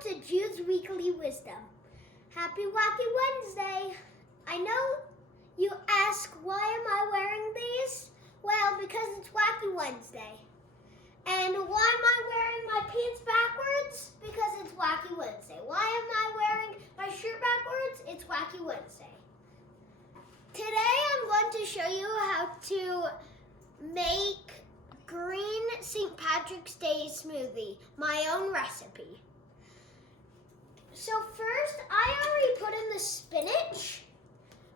to Jude's Weekly Wisdom. Happy Wacky Wednesday. I know you ask, why am I wearing these? Well, because it's Wacky Wednesday. And why am I wearing my pants backwards? Because it's Wacky Wednesday. Why am I wearing my shirt backwards? It's Wacky Wednesday. Today I'm going to show you how to make green St. Patrick's Day smoothie, my own recipe. So first, I already put in the spinach,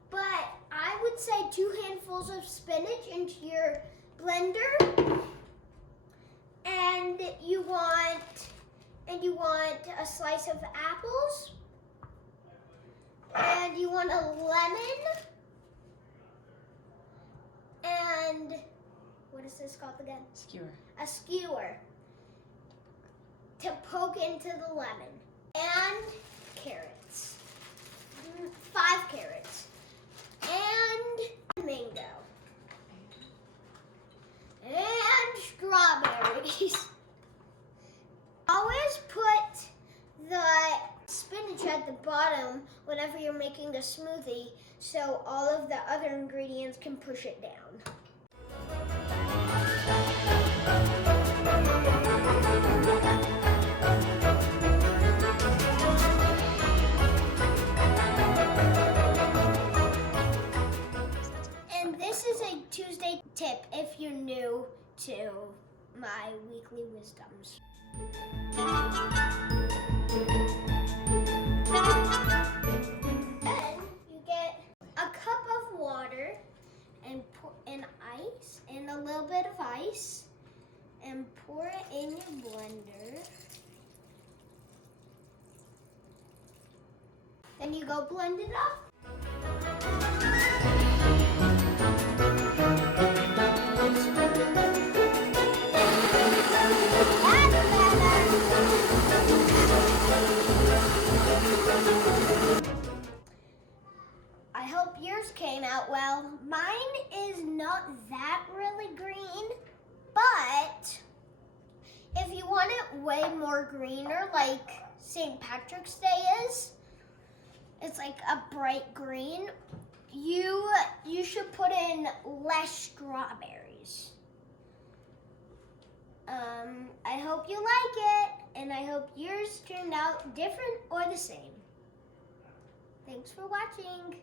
but I would say 2 handfuls of spinach into your blender. And you want a slice of apples, and you want a lemon, and what is this called again? Skewer. A skewer to poke into the lemon, and carrots, 5 carrots, and mango, and strawberries. Always put the spinach at the bottom whenever you're making the smoothie so all of the other ingredients can push it down. And this is a Tuesday tip if you're new to my weekly wisdoms. Then you get a cup of water and pour in ice, and a little bit of ice, and pour it in your blender. Then you go blend it up. I hope yours came out well. Mine is not that really green, but if you want it way more greener like St. Patrick's Day is, it's like a bright green, you should put in less strawberries. I hope you like it, and I hope yours turned out different or the same. Thanks for watching.